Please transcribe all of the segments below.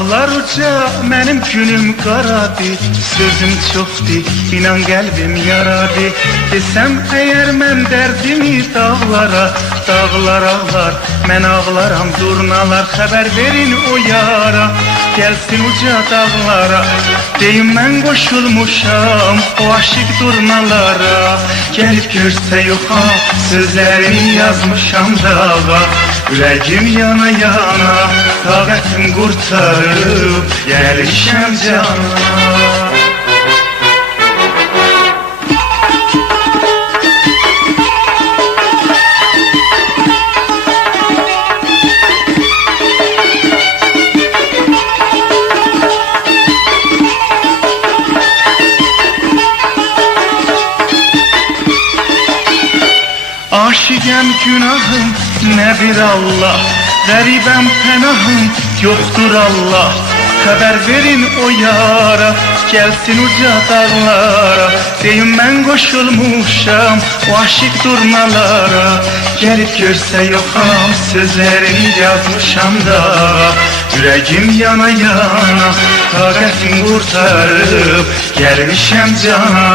Dağlar uca, mənim günüm qaradı. Sözüm çoxdu, inan qəlbim yaradı. Desəm əgər mən dərdimi dağlara, dağlar ağlar, mən ağlaram durnalar. Xəbər verin o yara, gəlsin uca dağlara. Deyim mən qoşulmuşam o aşıq durnalara. Gəlib görsə yoxa, sözlərimi yazmışam dağa. Ürəyim yana yana, taqətim qurtarıb gəlişəm cana. Aşıqəm günahım, nə bir Allah, qəribəm pənahım, yoxdur Allah. Xəbər verin o yara, gəlsin uca dağlara. Deyim mən qoşulmuşam o aşıq durnalara. Gəlib görsə yoxam, sözlərimi yazmışam dağa. Ürəyim yana yana, taqətim qurtarıb gəlmişəm cana.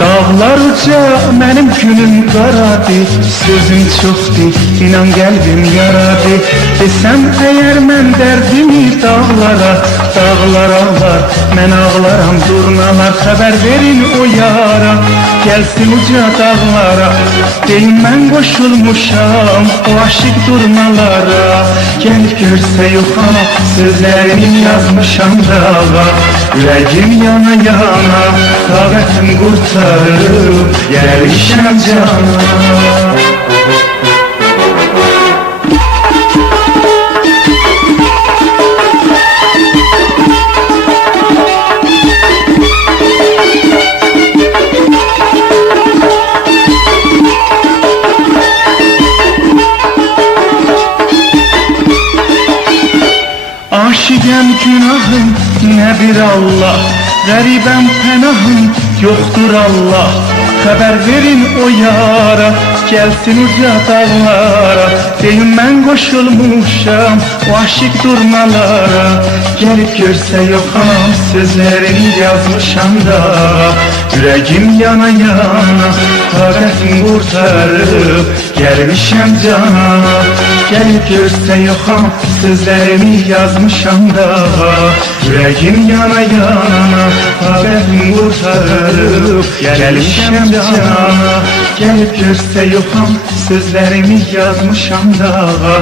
Dağlar uca, mənim günüm qaradı. Sözüm çoxdu, inan qəlbim yaradı. Desəm əgər mən dərdimi dağlara, dağlar ağlar, mən ağlaram durnalar. Xəbər verin o yara, gəlsin uca dağlara. Deyim mən qoşulmuşam o aşıq durnalara. Gəlib görsə yoxa, sözlərimi yazmışam dağa. Ürəyim yana yana, taqətim qurtarıb gəlişəm cana. Aşıqəm günahım, nə bir Allah, qəribəm pənahım, yoxdur Allah. Xəbər verin o yara, gəlsin uca dağlara. Deyim mən qoşulmuşam o aşıq durnalara. Gəlib görsə yoxam, sözlərimi yazmışam dağa. Ürəyim yana yana, taqətim qurtarıb gəlmişəm cana. Gəlib görsə yoxam, sözlərimi yazmışam dağa. Ürəyim yana yana, taqətim qurtarıb gəlmişəm cana. Gəlib görsə yoxam, sözlərimi yazmışam dağa.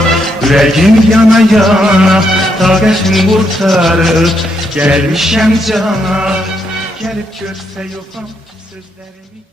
Ürəyim yana yana, taqətim qurtarıb gəlmişəm cana. Gəlib görsə yoxam, sözlərimi